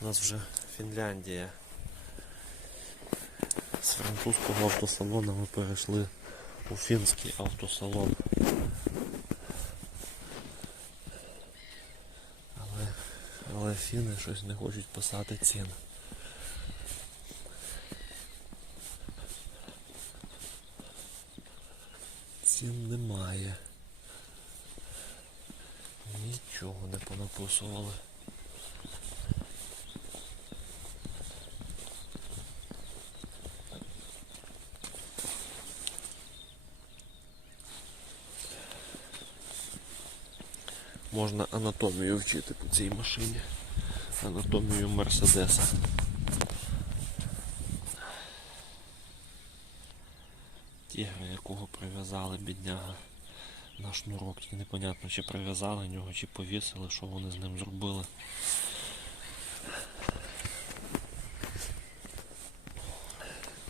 у нас вже Фінляндія. З французького автосалону ми перейшли у фінський автосалон. Але, але фіни щось не хочуть писати цін. Цін немає. Нічого не понаписували. Можна анатомію вчити по цій машині. Анатомію Мерседеса. Тігра, якого прив'язали бідняга на шнурок. Тільки непонятно, чи прив'язали нього, чи повісили, що вони з ним зробили.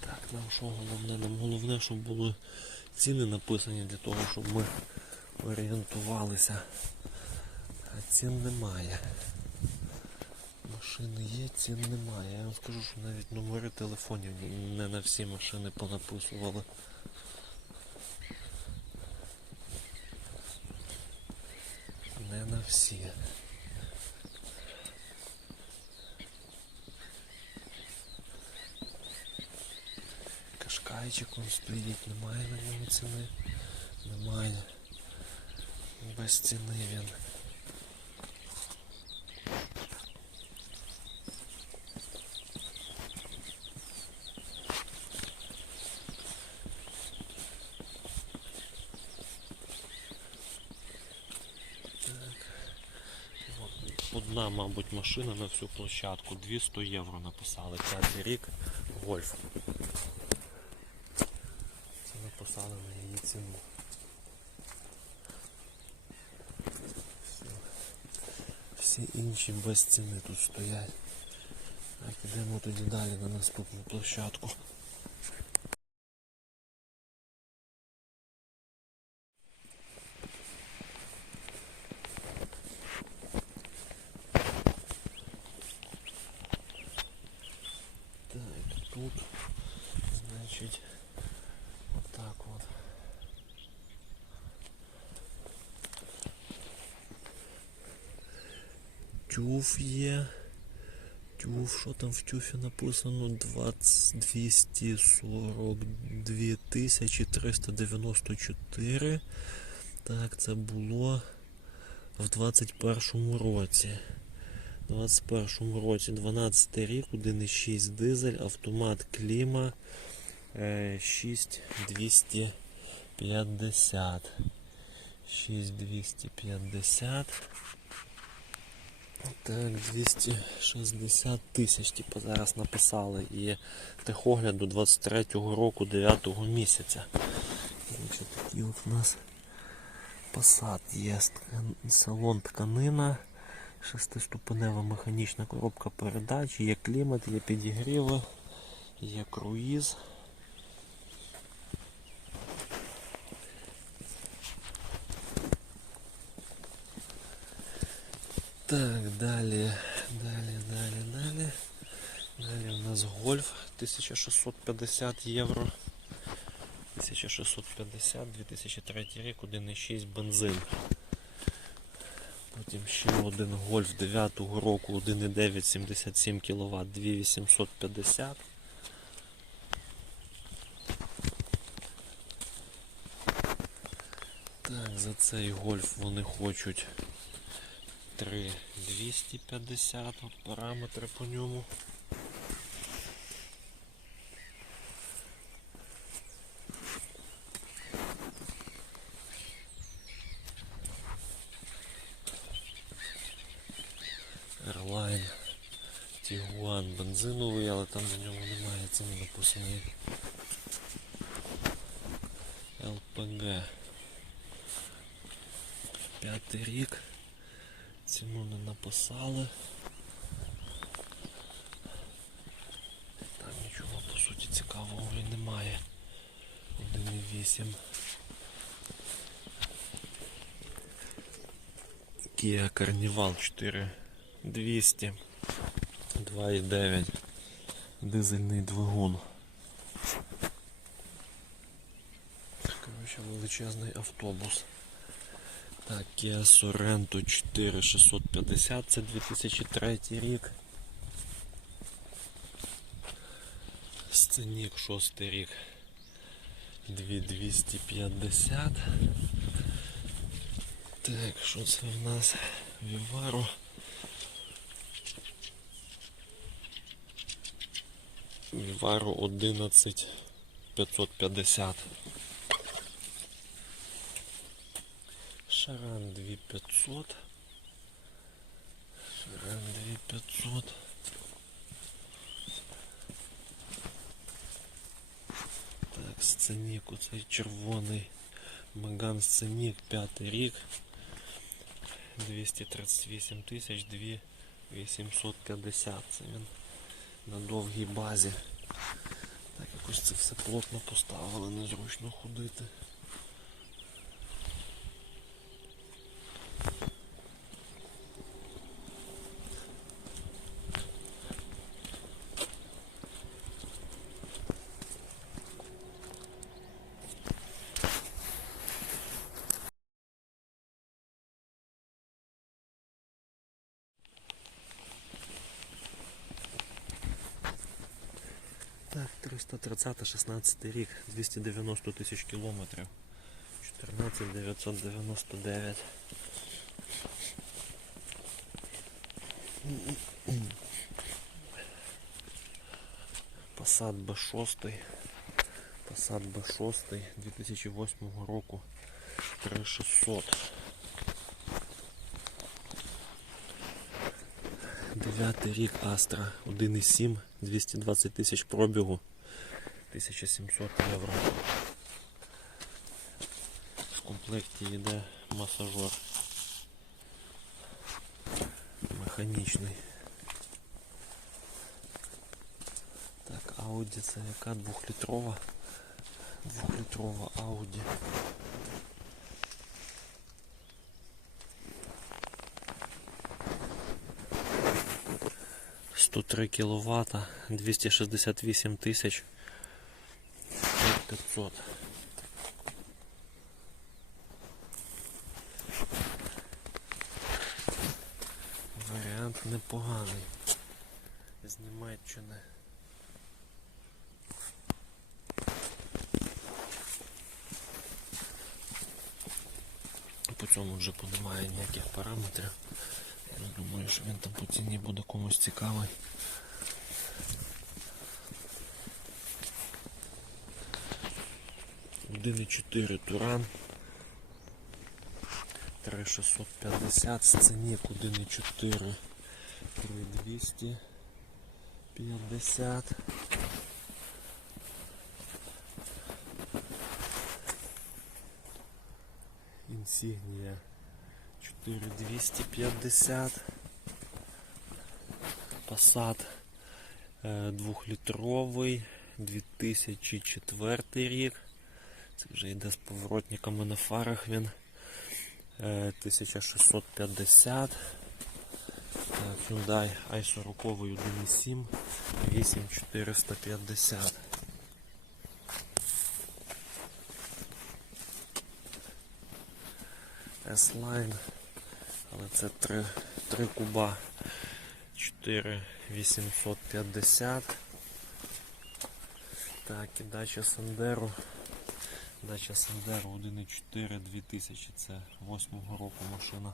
Так, нам що головне? Нам головне, щоб були ціни написані для того, щоб ми орієнтувалися. Цін немає. Машини є, цін немає. Я вам скажу, що навіть номери телефонів не на всі машини понаписували. Не на всі. Кашкайчик он стоїть, немає на ньому ціни. Немає. Без ціни він. Одна, мабуть, машина на всю площадку. 200 євро написали. П'ятий рік. Гольф. Це написали на її ціну. Всі інші без ціни тут стоять. Так, ідемо тоді далі на наступну площадку. Так, тут, значить, отак от. Тюф є. Тюф, що там в тюфі написано? 20, 242 тисячі 394. Так, це було в 21 році. У 21 році 12 рік, 1,6 дизель, автомат кліма е, 6250. 6250. Так, 260 тисяч, типу, зараз написали. І техогляд до 23-го року 9 го місяця. Короче, такий от у нас Passat є салон тканина. Шестиступенева механічна коробка передач, є клімат, є підігріви, є круїз. Так, далі, далі, далі, далі. Далі у нас гольф 1650 євро. 1650, 2003 рік, 1,6 бензин. Потім ще один гольф 9-го року 1,9 77 кВт 2850. Так, за цей гольф вони хочуть 3,250 от параметри по ньому. Бензиновий, але там на ньому немає ціни написаної. ЛПГ. П'ятий рік. Ціну не написали. Там нічого по суті цікавого і немає. 1,8. Kia Carnival 4200. 2,9 дизельний двигун. Короче, величезний автобус. Так, Kia Sorento 4650, це 2003 рік. Сценік 6 рік. 2250. Так, що це в нас? Віваро. Віваро 11550. Шаран 2500. Шаран 2500. Так, сценік, оцей червоний Меган сценік, п'ятий рік. 238 тисяч 2850. Це він На довгій базі. Так, якось це все плотно поставили, незручно ходити. Так, 330 16 рік, 290 тисяч кілометрів. 14 999. Passat B6. Passat B6 2008 року 3600. Дев'ятий рік Астра 1,7, 220 тисяч пробігу, 1700 євро. В комплекті йде масажер. Механічний. Так, Audi це яка двохлітрова? Двохлітрова Audi. Сто три кіловата, 268 тисяч 500. Варіант непоганий. З Німеччини. По цьому вже немає ніяких параметрів. Думаю, що він там по ціні буде комусь цікавий. Один і 4 туран. 3650 сценік 1,4 3250 Інсігнія 4250 Passat е, двохлітровий 2004 рік. Це вже йде з поворотниками на фарах він. Е, 1650. Так, Hyundai i40 1.7 8450. S-Line. Але це 3, 3 куба 4850. Так, і дача Сандеру. Дача Сандеру 1.4 2000, це 8 року машина.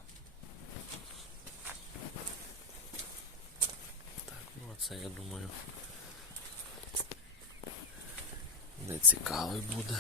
Так, ну а це я думаю не цікавий буде.